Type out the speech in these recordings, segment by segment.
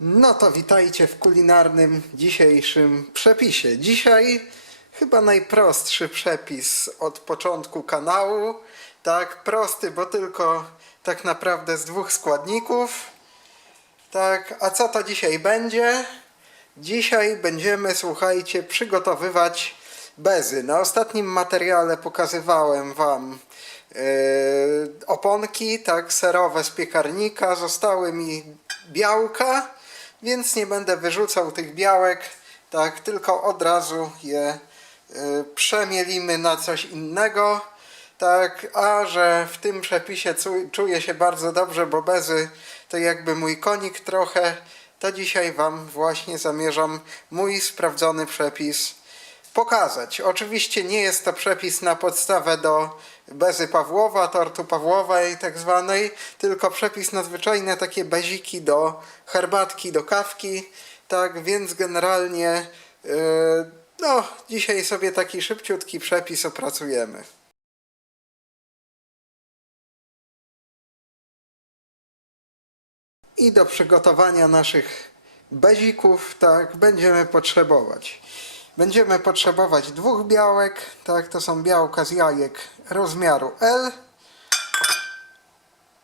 No to witajcie w kulinarnym dzisiejszym przepisie. Dzisiaj chyba najprostszy przepis od początku kanału. Tak, prosty, bo tylko tak naprawdę z dwóch składników. Tak, a co to dzisiaj będzie? Dzisiaj będziemy, słuchajcie, przygotowywać bezy. Na ostatnim materiale pokazywałem Wam yy, oponki, tak, serowe z piekarnika. Zostały mi białka, więc nie będę wyrzucał tych białek, tak, tylko od razu je yy, przemielimy na coś innego. Tak, a że w tym przepisie czuję się bardzo dobrze, bo bezy to jakby mój konik trochę, to dzisiaj Wam właśnie zamierzam mój sprawdzony przepis pokazać. Oczywiście nie jest to przepis na podstawę do bezy Pawłowa, tortu Pawłowej tak zwanej, tylko przepis na zwyczajne takie beziki do herbatki, do kawki, tak więc generalnie yy, no dzisiaj sobie taki szybciutki przepis opracujemy. I do przygotowania naszych bezików, tak, będziemy potrzebować. Będziemy potrzebować dwóch białek, tak, to są białka z jajek rozmiaru L.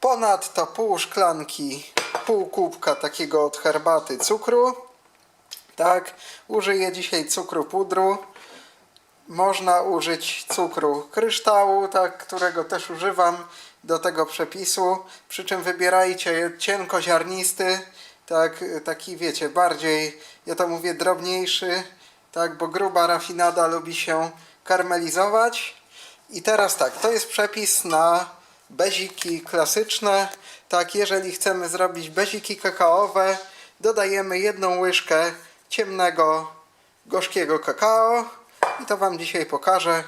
Ponadto pół szklanki, pół kubka takiego od herbaty cukru. Tak, użyję dzisiaj cukru pudru. Można użyć cukru kryształu, tak, którego też używam do tego przepisu. Przy czym wybierajcie cienkoziarnisty, tak, taki wiecie, bardziej, ja to mówię drobniejszy, tak, bo gruba rafinada lubi się karmelizować. I teraz tak, to jest przepis na beziki klasyczne. Tak, jeżeli chcemy zrobić beziki kakaowe, dodajemy jedną łyżkę ciemnego, gorzkiego kakao. I to Wam dzisiaj pokażę.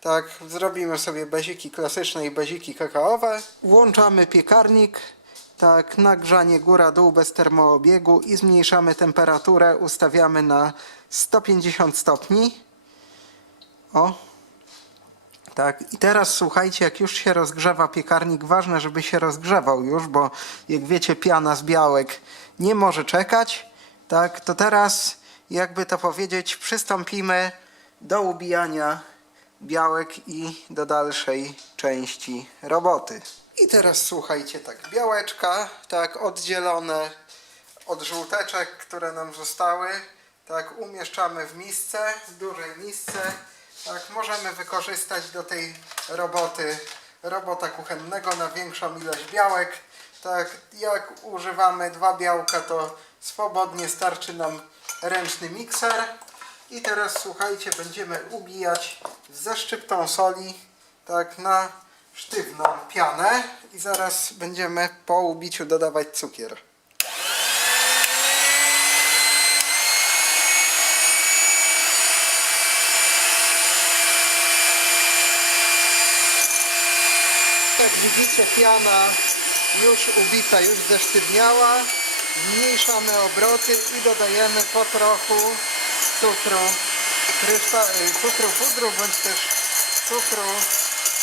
Tak, zrobimy sobie beziki klasyczne i beziki kakaowe. Włączamy piekarnik. Tak, nagrzanie góra-dół bez termoobiegu i zmniejszamy temperaturę. Ustawiamy na 150 stopni. O, tak, i teraz słuchajcie, jak już się rozgrzewa piekarnik, ważne, żeby się rozgrzewał już, bo jak wiecie, piana z białek nie może czekać. Tak, to teraz, jakby to powiedzieć, przystąpimy do ubijania białek i do dalszej części roboty. I teraz słuchajcie, tak, białeczka, tak, oddzielone od żółteczek, które nam zostały, tak, umieszczamy w misce, w dużej misce, tak, możemy wykorzystać do tej roboty robota kuchennego na większą ilość białek, tak, jak używamy dwa białka, to swobodnie starczy nam ręczny mikser. I teraz słuchajcie, będziemy ubijać ze szczyptą soli tak na sztywną pianę i zaraz będziemy po ubiciu dodawać cukier. Jak widzicie piana już ubita, już zesztywniała. Zmniejszamy obroty i dodajemy po trochu cukru, kryszta, y, cukru pudru bądź też cukru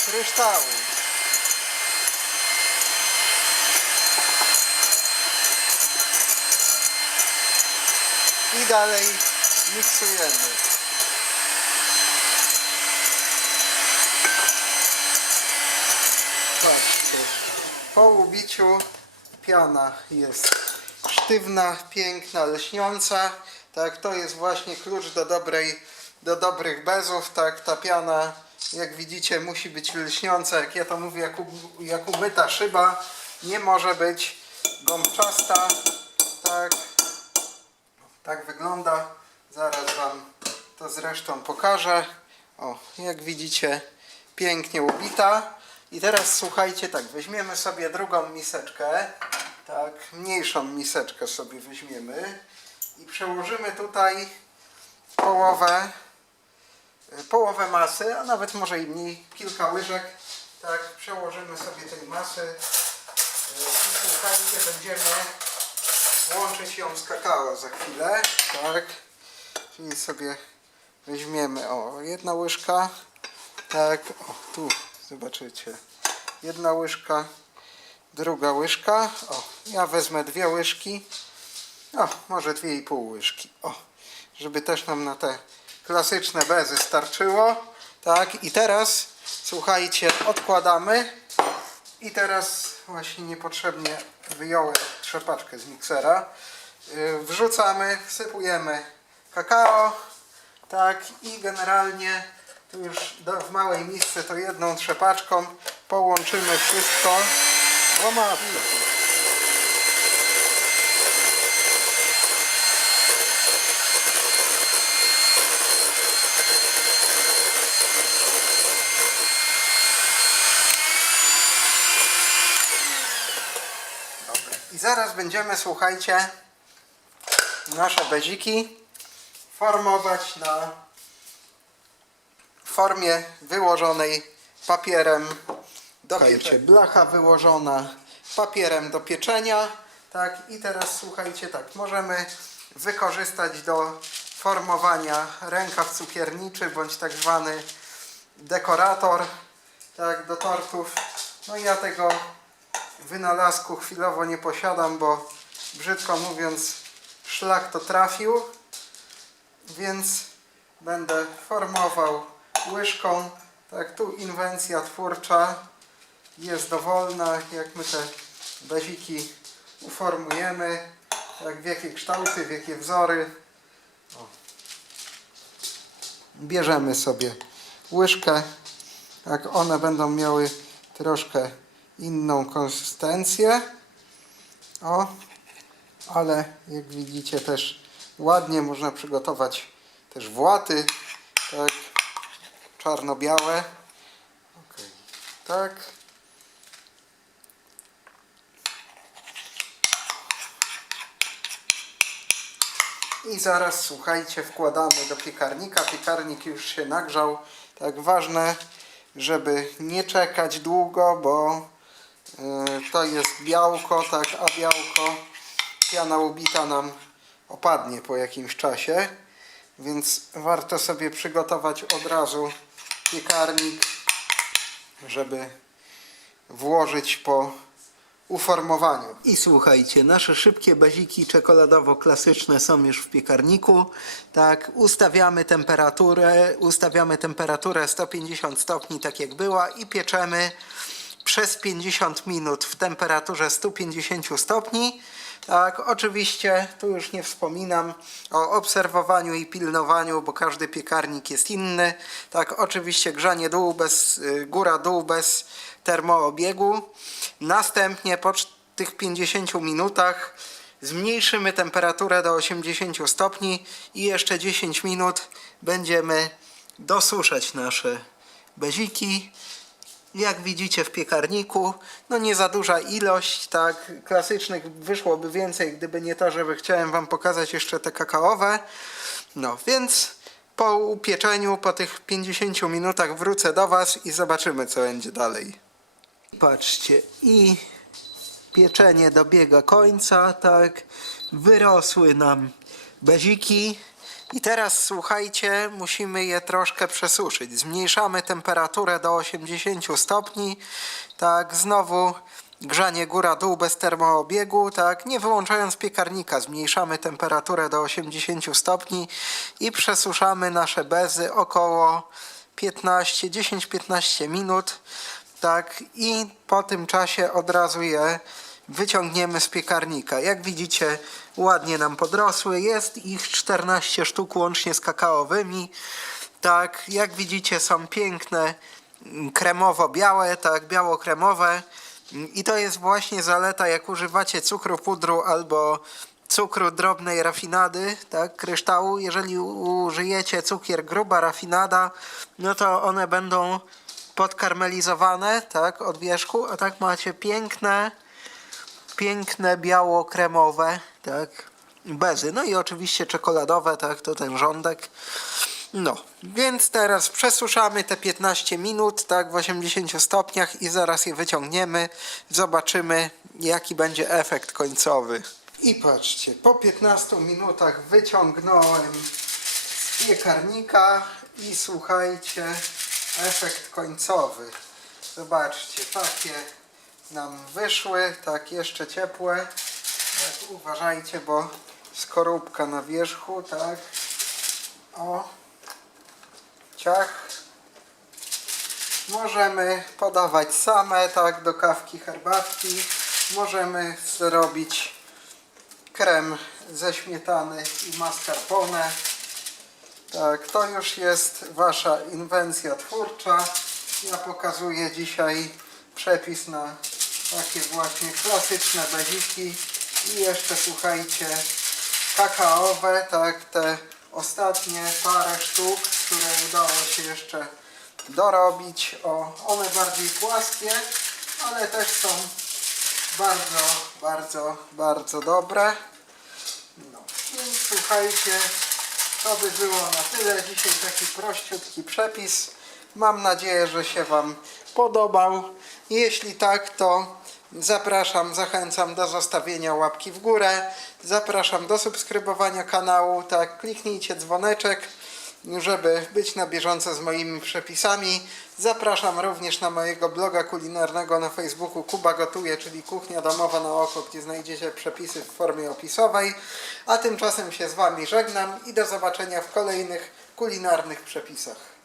kryształu. I dalej miksujemy. Po ubiciu piana jest sztywna, piękna, lśniąca. Tak, to jest właśnie klucz do dobrej, do dobrych bezów. Tak, ta piana, jak widzicie, musi być lśniąca. Jak ja to mówię, jak, u- jak umyta szyba. Nie może być gąbczasta. Tak, tak wygląda. Zaraz Wam to zresztą pokażę. O, jak widzicie, pięknie ubita. I teraz słuchajcie, tak, weźmiemy sobie drugą miseczkę. Tak, mniejszą miseczkę sobie weźmiemy i przełożymy tutaj połowę, y, połowę masy, a nawet może i mniej, kilka łyżek. Tak, przełożymy sobie tej masy y, i słuchajcie, będziemy łączyć ją z kakao za chwilę, tak, czyli sobie weźmiemy, o, jedna łyżka, tak, o, tu, zobaczycie, jedna łyżka, druga łyżka, o, ja wezmę dwie łyżki, O, może 2,5 łyżki. O, żeby też nam na te klasyczne bezy starczyło. Tak, i teraz słuchajcie, odkładamy. I teraz właśnie niepotrzebnie wyjąłem trzepaczkę z miksera. Yy, Wrzucamy, wsypujemy kakao. Tak, i generalnie już do, w małej misce to jedną trzepaczką połączymy wszystko. O. I zaraz będziemy, słuchajcie, nasze beziki formować na formie wyłożonej papierem do pieczenia. Blacha wyłożona papierem do pieczenia. Tak, i teraz słuchajcie, tak, możemy wykorzystać do formowania rękaw cukierniczy bądź tak zwany dekorator tak, do tortów. No ja tego wynalazku chwilowo nie posiadam, bo brzydko mówiąc szlak to trafił, więc będę formował łyżką. Tak, tu inwencja twórcza jest dowolna, jak my te beziki uformujemy, tak, w jakie kształty, w jakie wzory. O. Bierzemy sobie łyżkę, jak one będą miały troszkę inną konsystencję. O, ale jak widzicie też ładnie można przygotować też właty, tak, czarno-białe. Okej, tak. I zaraz słuchajcie, wkładamy do piekarnika. Piekarnik już się nagrzał. Tak ważne, żeby nie czekać długo, bo y, to jest białko, tak, a białko, piana ubita nam opadnie po jakimś czasie. Więc warto sobie przygotować od razu piekarnik, żeby włożyć po uformowaniu. I słuchajcie, nasze szybkie baziki czekoladowo-klasyczne są już w piekarniku. Tak, ustawiamy temperaturę, ustawiamy temperaturę 150 stopni, tak jak była i pieczemy przez 50 minut w temperaturze 150 stopni. Tak, oczywiście tu już nie wspominam o obserwowaniu i pilnowaniu, bo każdy piekarnik jest inny. Tak, oczywiście grzanie dół bez, y, góra dół bez termoobiegu. Następnie po tych 50 minutach zmniejszymy temperaturę do 80 stopni i jeszcze 10 minut będziemy dosuszać nasze beziki jak widzicie w piekarniku, no nie za duża ilość, tak, klasycznych wyszłoby więcej, gdyby nie to, żeby chciałem wam pokazać jeszcze te kakaowe. No, więc po upieczeniu, po tych 50 minutach wrócę do was i zobaczymy, co będzie dalej. Patrzcie, i pieczenie dobiega końca, tak, wyrosły nam beziki. I teraz słuchajcie, musimy je troszkę przesuszyć. Zmniejszamy temperaturę do 80 stopni. Tak, znowu grzanie góra-dół bez termoobiegu, tak, nie wyłączając piekarnika. Zmniejszamy temperaturę do 80 stopni i przesuszamy nasze bezy około 15, 10-15 minut. Tak, i po tym czasie od razu je wyciągniemy z piekarnika. Jak widzicie, ładnie nam podrosły. Jest ich 14 sztuk łącznie z kakaowymi. Tak, jak widzicie, są piękne, mm, kremowo-białe, tak, biało-kremowe. I to jest właśnie zaleta, jak używacie cukru pudru albo cukru drobnej rafinady, tak, kryształu. Jeżeli użyjecie cukier gruba rafinada, no to one będą podkarmelizowane, tak, od wierzchu, a tak macie piękne, piękne biało-kremowe, tak, bezy. No i oczywiście czekoladowe, tak, to ten rządek. No, więc teraz przesuszamy te 15 minut, tak, w 80 stopniach i zaraz je wyciągniemy. Zobaczymy, jaki będzie efekt końcowy. I patrzcie, po 15 minutach wyciągnąłem z piekarnika i słuchajcie, efekt końcowy. Zobaczcie, takie nam wyszły, tak jeszcze ciepłe. Tak, uważajcie, bo skorupka na wierzchu, tak. O. Ciach. Możemy podawać same, tak, do kawki, herbatki. Możemy zrobić krem ze śmietany i mascarpone. Tak, to już jest Wasza inwencja twórcza. Ja pokazuję dzisiaj przepis na takie właśnie klasyczne beziki i jeszcze słuchajcie, kakaowe, tak, te ostatnie parę sztuk, które udało się jeszcze dorobić. O, one bardziej płaskie, ale też są bardzo, bardzo, bardzo dobre. No, więc słuchajcie, to by było na tyle. Dzisiaj taki prościutki przepis. Mam nadzieję, że się Wam podobał. Jeśli tak, to zapraszam, zachęcam do zostawienia łapki w górę. Zapraszam do subskrybowania kanału. Tak, kliknijcie dzwoneczek, żeby być na bieżąco z moimi przepisami. Zapraszam również na mojego bloga kulinarnego na Facebooku Kuba Gotuje, czyli kuchnia domowa na oko, gdzie znajdziecie przepisy w formie opisowej. A tymczasem się z Wami żegnam i do zobaczenia w kolejnych kulinarnych przepisach.